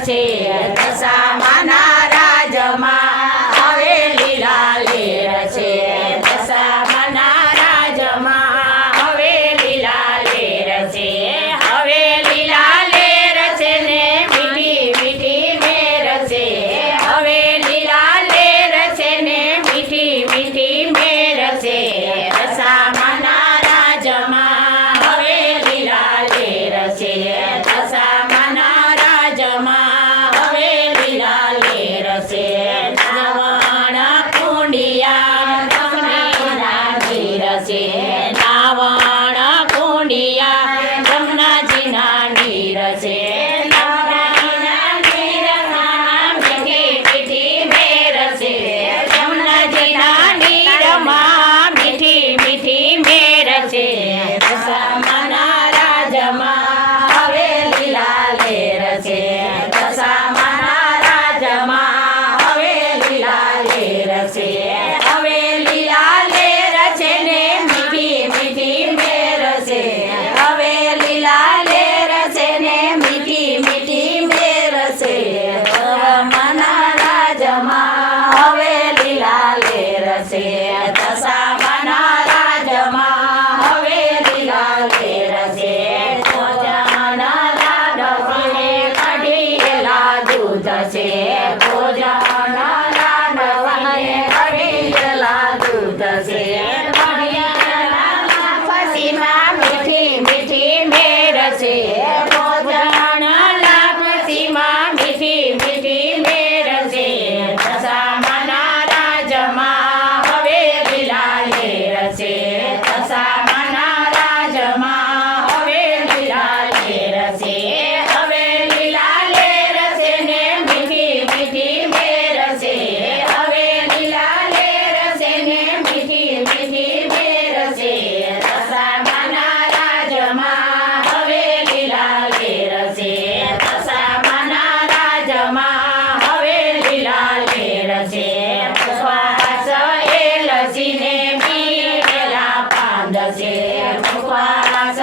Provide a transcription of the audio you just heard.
છે દશામાના રાજમાં હવે લીલા લેર છે દશામાના રાજમાં હવે લીલા લેર છે હવે લીલા લેર છે ને મીઠી મીઠી મેર છે હવે લીલા લેર છે ને મીઠી મીઠી મેર છે દશામાના રાજમાં હવે લીલા લેર છે દશામાના રાજમાં હવે લીલા લેર છે નાવણ કુંડિયા જમનાજીના નીર છે નાવણ કુંડિયા જમનાજીના નીર છે જમનાજીના નીરમાં મીઠી મીઠી મેર છે જમનાજીના નીરમાં મીઠી મીઠી મેર છે દશામાના રાજમાં હવે લીલા લેર છે દશામાના રાજમાં હવે લીલા લેર છે હવે લીલા લેર છે ને મીઠી મીઠી મેર છે હવે લીલા લેર છે ને મીઠી મીઠી મેર છે દશામાના રાજમાં હવે લીલા લેર છે દશામાના રાજમાં હવે લીલા લેર છે ભોજનના લાડવાને કઢીયેલા દૂધ છે ભોજનના લાડવાને કઢીયેલા દૂધ છે કઢીયેલા ખુશીમાં મીઠી મીઠી મેર છે ભોજનના ખુશીમાં મીઠી મીઠી મેર છે દશામાના રાજમાં હવે લીલા લેર છે દશામાના રાજમાં હવે લીલા લેર છે હવે લીલા લેર છે ને મીઠી મીઠી મેર છે હવે લીલા લેર છે ને મીઠી મીઠી મેર છે દશામાના રાજમાં હવે લીલા લેર છે દશામાના રાજમાં હવે લીલા લેર છે મુખવાસ એલચીને મીઠેલા પાંદ છે મુખવાસ